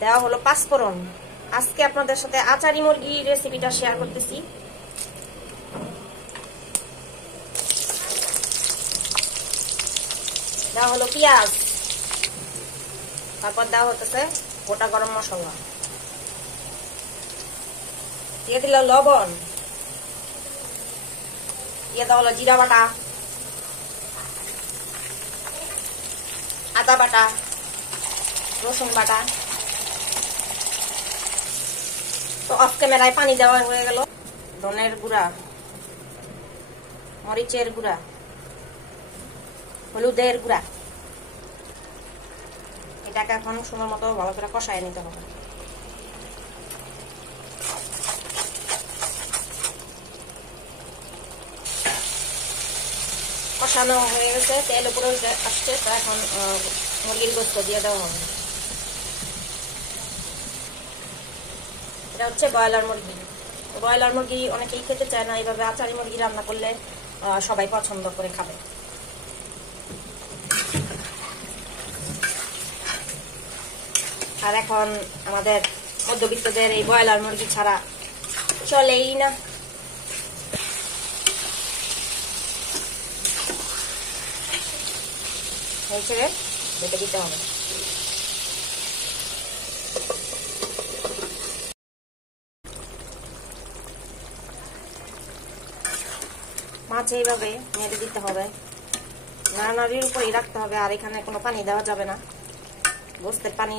দেওয়া হলো পাঁচফোড়ন। আজকে আপনাদের সাথে আচারি মুরগির রেসিপিটা শেয়ার করতেছি। দেওয়া হলো পেঁয়াজ, তারপর দেওয়া হতেছে গোটা গরম মশলা, দিয়ে দিল লবণ, দিয়ে দেওয়া হলো জিরা বাটা, আদা বাটা, রসুন বাটা। তো অফ ক্যামেরায় পানি দেওয়া হয়ে গেল। ধনের গুঁড়া, মরিচের গুঁড়া, হলুদের গুঁড়া। এটাকে এখন সময় মতো ভালো করে কষায় নিতে হবে। কষানো হয়ে গেছে, তেল উপরে আসছে, তো এখন মুরগির গোস্ত দিয়ে দেওয়া হবে। এটা হচ্ছে ব্রয়লার মুরগি। ব্রয়লার মুরগি অনেকেই খেতে চায় না, এইভাবে আচারি মুরগি রান্না করলে সবাই পছন্দ করে খাবে। আর এখন আমাদের মধ্যবিত্তদের এই ব্রয়লার মুরগি ছাড়া চলেই না। এই ছেড়ে বেটে দিতে হবে। মাছ এইভাবে নেড়ে দিতে হবে, নাড়ানাড়ির উপরেই রাখতে হবে। আর এখানে কোনো পানি দেওয়া যাবে না, গোস্তের পানি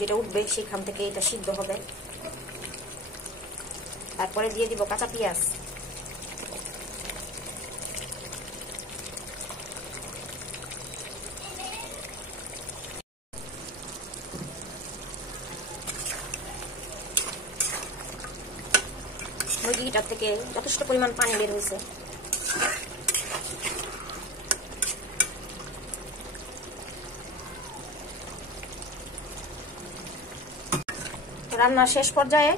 যেটা উঠবে সেখান থেকে এটা সিদ্ধ হবে। তারপরে দিয়ে দিব কাঁচা পেঁয়াজ, মুরগিটার থেকে যথেষ্ট পরিমাণ পানি বের হয়েছে। রান্নার শেষ পর্যায়ে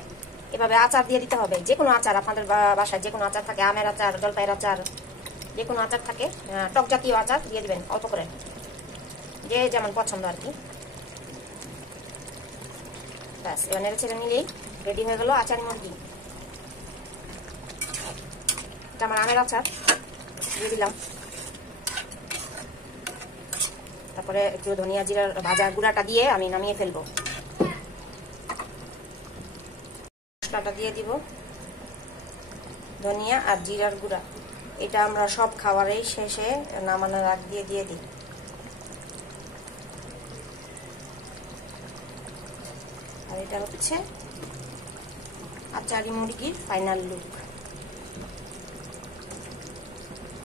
এভাবে আচার দিয়ে দিতে হবে। যে কোনো আচার, আপনাদের বাসায় যে কোনো আচার থাকে, আমের আচার, জলপাইয়ের আচার, যে কোনো আচার থাকে, টক জাতীয় আচার দিয়ে দিবেন অল্প করে, যে যেমন পছন্দ আর কি। ব্যাস, এবার নেড়ে ছেড়ে নিলেই রেডি হয়ে গেল আচারি মুরগি। এটা আমার আমের আচার দিয়ে দিলাম। তারপরে একটু ধনিয়া জিরার ভাজা গুঁড়াটা দিয়ে আমি নামিয়ে ফেলবো। মশলাটা দিয়ে দিব, ধনিয়া আর জিরার গুঁড়া। এটা আমরা সব খাবারেই শেষে নামানোর আগ দিয়ে দিই। আর এটা হচ্ছে আচারি মুরগির ফাইনাল লুক।